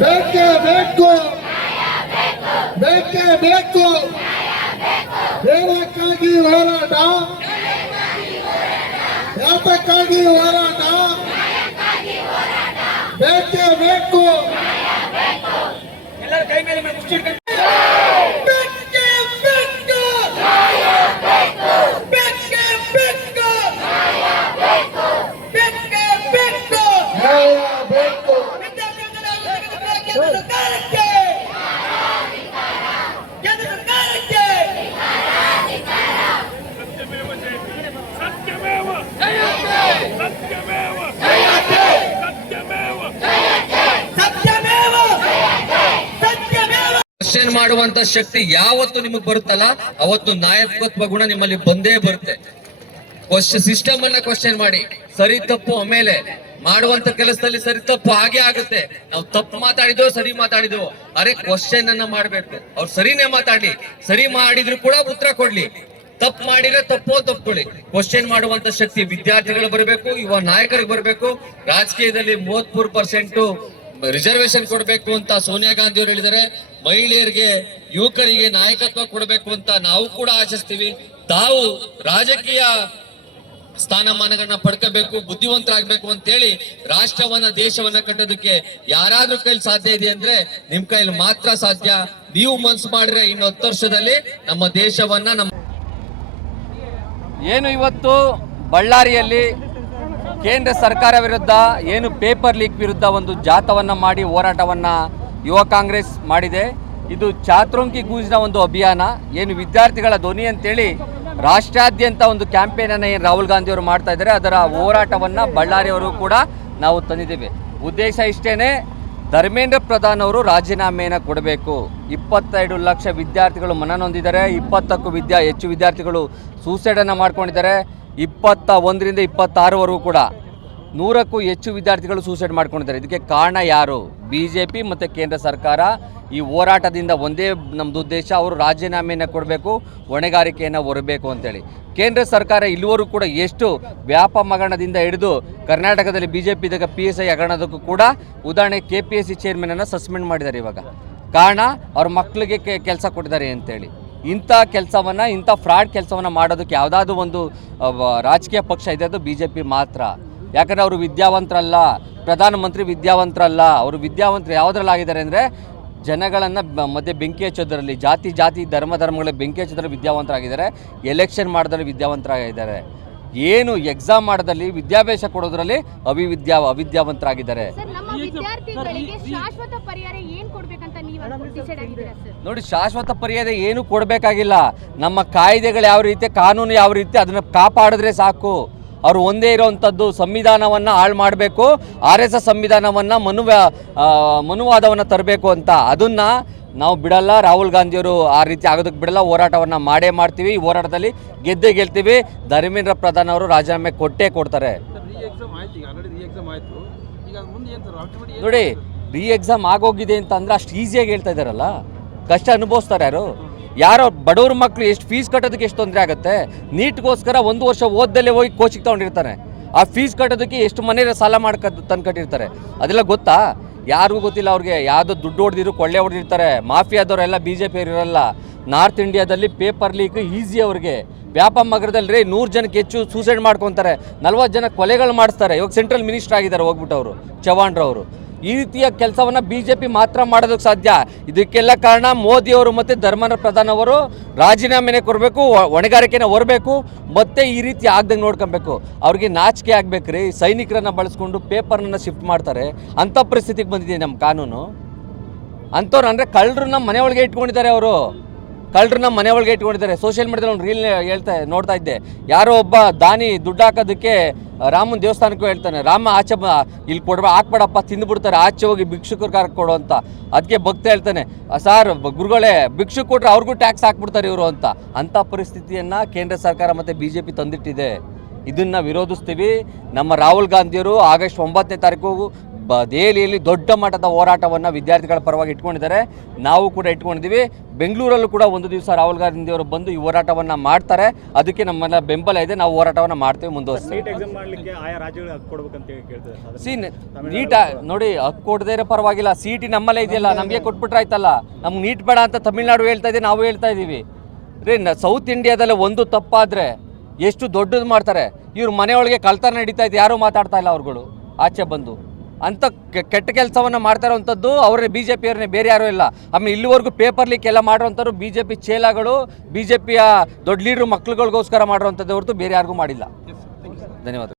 ಬೇಕೇ ಬೇಕು, ಬೇಕೇ ಬೇಕು. ಏನಕ್ಕಾಗಿ ಹೋರಾಟ, ಯಾತಕ್ಕಾಗಿ ಹೋರಾಟ, ಬೇಕೇ ಬೇಕು. ಎಲ್ಲರ ಕೈ ಮೇಲೆ ಮುಚ್ಚಿಡ್ಕೊಂಡು ಕ್ವಶನ್ ಮಾಡುವಂತ ಶಕ್ತಿ ಯಾವತ್ತು ನಿಮಗೆ ಬರುತ್ತಲ್ಲ ಅವತ್ತು ನಾಯಕತ್ವ ಗುಣ ನಿಮ್ಮಲ್ಲಿ ಬಂದೇ ಬರುತ್ತೆ. ಸಿಸ್ಟಮ್ ಅನ್ನ ಕ್ವಶನ್ ಮಾಡಿ, ಸರಿ ತಪ್ಪು ಆಮೇಲೆ ಮಾಡುವಂತ ಕೆಲಸದಲ್ಲಿ ಸರಿ ತಪ್ಪು ಹಾಗೆ ಆಗುತ್ತೆ. ನಾವು ತಪ್ಪು ಮಾತಾಡಿದ್ವು, ಸರಿ ಮಾತಾಡಿದ್ವು, ಅರೆ ಕ್ವಶನ್ ಅನ್ನ ಮಾಡ್ಬೇಕು. ಅವ್ರು ಸರಿನೇ ಮಾತಾಡ್ಲಿ, ಸರಿ ಮಾಡಿದ್ರು ಕೂಡ ಉತ್ತರ ಕೊಡ್ಲಿ. ತಪ್ಪು ಮಾಡಿದ್ರೆ ತಪ್ಪುಕೊಳ್ಳಿ. ಕ್ವಶನ್ ಮಾಡುವಂತ ಶಕ್ತಿ ವಿದ್ಯಾರ್ಥಿಗಳು ಬರಬೇಕು, ಯುವ ನಾಯಕರಿಗೆ ಬರಬೇಕು. ರಾಜಕೀಯದಲ್ಲಿ 33% ರಿಸರ್ವೇಶನ್ ಕೊಡಬೇಕು ಅಂತ ಸೋನಿಯಾ ಗಾಂಧಿ ಅವರು ಹೇಳಿದ್ದಾರೆ. ಮಹಿಳೆಯರಿಗೆ, ಯುವಕರಿಗೆ ನಾಯಕತ್ವ ಕೊಡಬೇಕು ಅಂತ ನಾವು ಕೂಡ ಆಶಿಸ್ತೀವಿ. ತಾವು ರಾಜಕೀಯ ಸ್ಥಾನಮಾನಗಳನ್ನ ಪಡ್ಕೋಬೇಕು, ಬುದ್ಧಿವಂತರಾಗಬೇಕು ಅಂತ ಹೇಳಿ ರಾಷ್ಟ್ರವನ್ನ, ದೇಶವನ್ನ ಕಟ್ಟೋದಕ್ಕೆ ಯಾರಾದ್ರೂ ಕೈಲಿ ಸಾಧ್ಯ ಇದೆ ಅಂದ್ರೆ ನಿಮ್ ಕೈಲಿ ಮಾತ್ರ ಸಾಧ್ಯ. ನೀವು ಮನ್ಸು ಮಾಡಿದ್ರೆ ಇನ್ನು 10 ವರ್ಷದಲ್ಲಿ ನಮ್ಮ ದೇಶವನ್ನ ಏನು ಇವತ್ತು ಬಳ್ಳಾರಿಯಲ್ಲಿ ಕೇಂದ್ರ ಸರ್ಕಾರ ವಿರುದ್ಧ ಏನು ಪೇಪರ್ ಲೀಕ್ ವಿರುದ್ಧ ಒಂದು ಜಾಥಾವನ್ನು ಮಾಡಿ ಹೋರಾಟವನ್ನು ಯುವ ಕಾಂಗ್ರೆಸ್ ಮಾಡಿದೆ. ಇದು ಚಾತುರ್ಮುಖಿ ಗೂಂಜಿನ ಒಂದು ಅಭಿಯಾನ. ಏನು ವಿದ್ಯಾರ್ಥಿಗಳ ಧ್ವನಿ ಅಂತೇಳಿ ರಾಷ್ಟ್ರಾದ್ಯಂತ ಒಂದು ಕ್ಯಾಂಪೇನನ್ನು ಏನು ರಾಹುಲ್ ಗಾಂಧಿ ಅವರು ಮಾಡ್ತಾ ಇದ್ದಾರೆ, ಅದರ ಹೋರಾಟವನ್ನು ಬಳ್ಳಾರಿಯವರು ಕೂಡ ನಾವು ತಂದಿದ್ದೇವೆ. ಉದ್ದೇಶ ಇಷ್ಟೇ, ಧರ್ಮೇಂದ್ರ ಪ್ರಧಾನ್ ಅವರು ರಾಜೀನಾಮೆಯನ್ನು ಕೊಡಬೇಕು. 22 ಲಕ್ಷ ವಿದ್ಯಾರ್ಥಿಗಳು ಮನನೊಂದಿದ್ದಾರೆ. 20ಕ್ಕೂ ಹೆಚ್ಚು ವಿದ್ಯಾರ್ಥಿಗಳು ಸೂಸೈಡನ್ನು ಮಾಡ್ಕೊಂಡಿದ್ದಾರೆ. 21ರಿಂದ 26ವರೆಗೂ ಕೂಡ 100ಕ್ಕೂ ಹೆಚ್ಚು ವಿದ್ಯಾರ್ಥಿಗಳು ಸೂಸೈಡ್ ಮಾಡ್ಕೊಂಡಿದ್ದಾರೆ. ಇದಕ್ಕೆ ಕಾರಣ ಯಾರು? BJP ಮತ್ತು ಕೇಂದ್ರ ಸರ್ಕಾರ. ಈ ಹೋರಾಟದಿಂದ ಒಂದೇ ನಮ್ಮದು ಉದ್ದೇಶ, ಅವರು ರಾಜೀನಾಮೆಯನ್ನು ಕೊಡಬೇಕು, ಹೊಣೆಗಾರಿಕೆಯನ್ನು ಹೊರಬೇಕು ಅಂತೇಳಿ. ಕೇಂದ್ರ ಸರ್ಕಾರ ಇಲ್ಲಿವರೆಗೂ ಕೂಡ ಎಷ್ಟು ವ್ಯಾಪಮಗರಣದಿಂದ ಹಿಡಿದು ಕರ್ನಾಟಕದಲ್ಲಿ BJP ಇದ್ದಾಗ PSI ಹಗರಣದಕ್ಕೂ ಕೂಡ, ಉದಾಹರಣೆ KPSC ಚೇರ್ಮನನ್ನು ಸಸ್ಪೆಂಡ್ ಮಾಡಿದ್ದಾರೆ. ಇವಾಗ ಕಾರಣ ಅವ್ರ ಮಕ್ಕಳಿಗೆ ಕೆಲಸ ಕೊಟ್ಟಿದ್ದಾರೆ ಅಂತೇಳಿ. ಇಂಥ ಕೆಲಸವನ್ನು, ಇಂಥ ಫ್ರಾಡ್ ಕೆಲಸವನ್ನು ಮಾಡೋದಕ್ಕೆ ಯಾವುದಾದ್ರೂ ಒಂದು ರಾಜಕೀಯ ಪಕ್ಷ ಇದೆ, ಅದು BJP ಮಾತ್ರ. ಯಾಕಂದರೆ ಅವರು ವಿದ್ಯಾವಂತರಲ್ಲ, ಪ್ರಧಾನಮಂತ್ರಿ ವಿದ್ಯಾವಂತರಲ್ಲ. ಅವರು ವಿದ್ಯಾವಂತರು ಯಾವುದ್ರಲ್ಲಾಗಿದ್ದಾರೆ ಅಂದರೆ ಜನಗಳನ್ನು ಮಧ್ಯೆ ಬೆಂಕಿ ಹಚ್ಚೋದ್ರಲ್ಲಿ, ಜಾತಿ ಧರ್ಮಗಳ ಬೆಂಕಿ ಹಚ್ಚೋದ್ರಲ್ಲಿ ವಿದ್ಯಾವಂತರಾಗಿದ್ದಾರೆ. ಎಲೆಕ್ಷನ್ ಮಾಡೋದ್ರಲ್ಲಿ ವಿದ್ಯಾವಂತರಾಗಿದ್ದಾರೆ. ಏನು ಎಕ್ಸಾಮ್ ಮಾಡೋದ್ರಲ್ಲಿ, ವಿದ್ಯಾಭ್ಯಾಸ ಕೊಡೋದ್ರಲ್ಲಿ ಅವಿದ್ಯಾವಂತರಾಗಿದ್ದಾರೆ. ನೋಡಿ, ಶಾಶ್ವತ ಪರಿಹಾರ ಏನು ಕೊಡಬೇಕಾಗಿಲ್ಲ. ನಮ್ಮ ಕಾಯ್ದೆಗಳು ಯಾವ ರೀತಿ, ಕಾನೂನು ಯಾವ ರೀತಿ, ಅದನ್ನು ಕಾಪಾಡಿದ್ರೆ ಸಾಕು. ಅವರು ಒಂದೇ ಇರೋವಂಥದ್ದು ಸಂವಿಧಾನವನ್ನು ಹಾಳು ಮಾಡಬೇಕು, RSS ಸಂವಿಧಾನವನ್ನು ಮನುವಾದವನ್ನು ತರಬೇಕು ಅಂತ, ಅದನ್ನು ನಾವು ಬಿಡಲ್ಲ. ರಾಹುಲ್ ಗಾಂಧಿಯವರು ಆ ರೀತಿ ಆಗೋದಕ್ಕೆ ಬಿಡಲ್ಲ. ಹೋರಾಟವನ್ನು ಮಾಡೇ ಮಾಡ್ತೀವಿ. ಈ ಹೋರಾಟದಲ್ಲಿ ಗೆದ್ದೇ ಗೆಲ್ತೀವಿ. ಧರ್ಮೇಂದ್ರ ಪ್ರಧಾನ್ ಅವರು ರಾಜೀನಾಮೆ ಕೊಟ್ಟೇ ಕೊಡ್ತಾರೆ. ನೋಡಿ, ಎಕ್ಸಾಮ್ ಆಗೋಗಿದೆ ಅಂತ ಅಂದರೆ ಅಷ್ಟು ಈಸಿಯಾಗಿ ಹೇಳ್ತಾ ಇದ್ದಾರಲ್ಲ, ಕಷ್ಟ ಅನುಭವಿಸ್ತಾರೆ ಯಾರೋ ಬಡವ್ರ ಮಕ್ಕಳು ಎಷ್ಟು ಫೀಸ್ ಕಟ್ಟೋದಕ್ಕೆ ಎಷ್ಟು ತೊಂದರೆ ಆಗುತ್ತೆ. ನೀಟ್ಗೋಸ್ಕರ 1 ವರ್ಷ ಓದ್ದಲ್ಲೇ ಹೋಗಿ ಕೋಚಿಂಗ್ ತೊಗೊಂಡಿರ್ತಾರೆ. ಆ ಫೀಸ್ ಕಟ್ಟೋದಕ್ಕೆ ಎಷ್ಟು ಮನೆಯ ಸಾಲ ತಂದು ಕಟ್ಟಿರ್ತಾರೆ. ಅದೆಲ್ಲ ಗೊತ್ತಾ? ಯಾರಿಗೂ ಗೊತ್ತಿಲ್ಲ. ಅವ್ರಿಗೆ ಯಾವುದೋ ದುಡ್ಡು ಹೊಡೆದಿರು, ಕೊಳ್ಳೆ ಹೊಡೆದಿರ್ತಾರೆ. ಮಾಫಿಯಾದವರೆಲ್ಲ BJP ಇರಲ್ಲ. ನಾರ್ತ್ ಇಂಡಿಯಾದಲ್ಲಿ ಪೇಪರ್ ಲೀಕ್ ಈಸಿ ಅವ್ರಿಗೆ. ವ್ಯಾಪಮಗರದಲ್ಲಿ 100 ಜನಕ್ಕೆ ಹೆಚ್ಚು ಸೂಸೈಡ್ ಮಾಡ್ಕೊತಾರೆ, 40 ಜನ ಕೊಲೆಗಳು ಮಾಡಿಸ್ತಾರೆ. ಇವಾಗ ಸೆಂಟ್ರಲ್ ಮಿನಿಸ್ಟರ್ ಆಗಿದ್ದಾರೆ ಹೋಗ್ಬಿಟ್ಟು ಅವರು, ಚವಾಣ್ರವರು. ಈ ರೀತಿಯ ಕೆಲಸವನ್ನು BJP ಮಾತ್ರ ಮಾಡೋದಕ್ಕೆ ಸಾಧ್ಯ. ಇದಕ್ಕೆಲ್ಲ ಕಾರಣ ಮೋದಿಯವರು ಮತ್ತು ಧರ್ಮೇಂದ್ರ ಪ್ರಧಾನ್ ಅವರು ರಾಜೀನಾಮೆನೇ ಕೊಡಬೇಕು, ಹೊಣೆಗಾರಿಕೆನ ಹೊರಬೇಕು, ಮತ್ತೆ ಈ ರೀತಿ ಆಗ್ದಂಗೆ ನೋಡ್ಕೊಬೇಕು. ಅವ್ರಿಗೆ ನಾಚಿಕೆ ಆಗ್ಬೇಕ್ರಿ. ಸೈನಿಕರನ್ನು ಬಳಸ್ಕೊಂಡು ಪೇಪರ್ನ ಶಿಫ್ಟ್ ಮಾಡ್ತಾರೆ. ಅಂಥ ಪರಿಸ್ಥಿತಿಗೆ ಬಂದಿದೆ ನಮ್ಮ ಕಾನೂನು. ಅಂಥವ್ರು ಅಂದರೆ ಕಳ್ಳರನ್ನ ಮನೆ ಒಳಗೆ ಇಟ್ಕೊಂಡಿದ್ದಾರೆ. ಅವರು ಕಳ್ಳರನ್ನ ಮನೆ ಒಳಗೆ ಇಟ್ಕೊಂಡಿದ್ದಾರೆ. ಸೋಷಿಯಲ್ ಮೀಡಿಯಾದಲ್ಲಿ ಒಂದು ರೀಲ್ ನೋಡ್ತಾ ಇದ್ದೆ. ಯಾರೋ ಒಬ್ಬ ದಾನಿ ದುಡ್ಡು ಹಾಕೋದಕ್ಕೆ ರಾಮನ ದೇವಸ್ಥಾನಕ್ಕೂ ಹೇಳ್ತಾನೆ, ರಾಮ ಆಚೆ ಇಲ್ಲಿ ಹಾಕ್ಬೇಡಪ್ಪ, ತಿಂದುಬಿಡ್ತಾರೆ, ಆಚೆ ಹೋಗಿ ಭಿಕ್ಷುಕರ ಕೊಡು ಅಂತ. ಅದಕ್ಕೆ ಭಕ್ತ ಹೇಳ್ತಾನೆ, ಸಾರ್ ಗುರುಗಳೇ, ಭಿಕ್ಷುಕ್ ಕೊಟ್ರೆ ಅವ್ರಿಗೂ ಟ್ಯಾಕ್ಸ್ ಹಾಕ್ಬಿಡ್ತಾರೆ ಇವರು ಅಂತ. ಅಂಥ ಪರಿಸ್ಥಿತಿಯನ್ನು ಕೇಂದ್ರ ಸರ್ಕಾರ ಮತ್ತು BJP ತಂದಿಟ್ಟಿದೆ. ಇದನ್ನು ವಿರೋಧಿಸ್ತೀವಿ. ನಮ್ಮ ರಾಹುಲ್ ಗಾಂಧಿಯವರು ಆಗಸ್ಟ್ 9ನೇ ತಾರೀಕು ದೆಹಲಿಯಲ್ಲಿ ದೊಡ್ಡ ಮಟ್ಟದ ಹೋರಾಟವನ್ನು ವಿದ್ಯಾರ್ಥಿಗಳ ಪರವಾಗಿ ಇಟ್ಕೊಂಡಿದ್ದಾರೆ. ನಾವು ಕೂಡ ಇಟ್ಕೊಂಡಿದ್ದೀವಿ. ಬೆಂಗಳೂರಲ್ಲೂ ಕೂಡ ಒಂದು ದಿವಸ ರಾಹುಲ್ ಗಾಂಧಿ ಅವರು ಬಂದು ಈ ಹೋರಾಟವನ್ನು ಮಾಡ್ತಾರೆ. ಅದಕ್ಕೆ ನಮ್ಮೆಲ್ಲ ಬೆಂಬಲ ಇದೆ. ನಾವು ಹೋರಾಟವನ್ನು ಮಾಡ್ತೇವೆ, ಮುಂದುವರಿಸ್ತೇವೆ. ನೀಟ್ ನೋಡಿ, ಹಕ್ಕು ಕೊಡದೇ ಇರೋ ಪರವಾಗಿಲ್ಲ. ಸಿಟಿ ನಮ್ಮಲ್ಲೇ ಇದೆಯಲ್ಲ, ನಮಗೆ ಕೊಟ್ಬಿಟ್ರೆ ಆಯ್ತಲ್ಲ. ನಮ್ಗೆ ನೀಟ್ ಬೇಡ ಅಂತ ತಮಿಳ್ನಾಡು ಹೇಳ್ತಾ ಇದೆ, ನಾವು ಹೇಳ್ತಾ ಇದ್ದೀವಿ. ಸೌತ್ ಇಂಡಿಯಾದಲ್ಲೇ ಒಂದು ತಪ್ಪಾದರೆ ಎಷ್ಟು ದೊಡ್ಡದು ಮಾಡ್ತಾರೆ. ಇವ್ರ ಮನೆಯೊಳಗೆ ಕಳ್ತನ ನಡೀತಾ ಇದೆ, ಯಾರೂ ಮಾತಾಡ್ತಾ ಇಲ್ಲ. ಅವ್ರುಗಳು ಆಚೆ ಬಂದು ಅಂಥ ಕೆಟ್ಟ ಕೆಲಸವನ್ನು ಮಾಡ್ತಾ ಇರೋವಂಥದ್ದು ಅವರೇ, ಬಿ ಜೆ ಪಿಯವ್ರನ್ನೇ, ಬೇರೆ ಯಾರೂ ಇಲ್ಲ. ಆಮೇಲೆ ಇಲ್ಲಿವರೆಗೂ ಪೇಪರ್ ಲೀಕ್ ಎಲ್ಲ ಮಾಡೋವಂಥವ್ರು ಬಿ ಜೆ ಪಿ ಚೇಲಾಗಳು, ಬಿ ಜೆ ಪಿಯ ದೊಡ್ಡ ಲೀಡ್ರು ಮಕ್ಳುಗಳಿಗೋಸ್ಕರ ಮಾಡೋವಂಥದ್ದು ಹೊರತು ಬೇರೆ ಯಾರಿಗೂ ಮಾಡಿಲ್ಲ. ಧನ್ಯವಾದ.